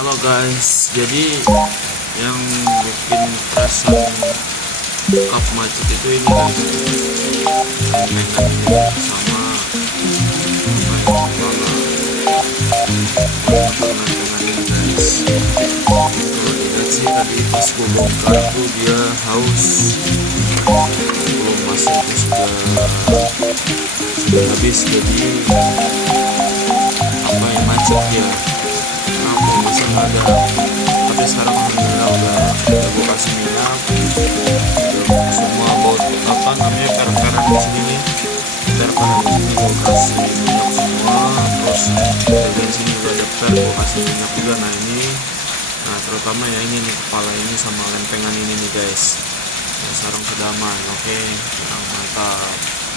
Halo guys, jadi yang bikin pasang kap macet itu ini guys, mekannya sama gantungan ini guys. Kalau dilihat sih tadi pas gue bongkar tuh dia haus, belum masuk itu sudah habis, jadi apa yang macet ya. Aku masih ada, tapi sekarang alhamdulillah udah gue kasih minyak, udah semua baut apa namanya per-peran di sini nih, per-peran di sini gue kasih minyak semua, terus bagian sini udah ada per, gue kasih minyak juga. Nah ini, nah terutama ya ini nih kepala ini sama lempengan ini nih guys, ya, sarung sedaman. Oke, yang mantap.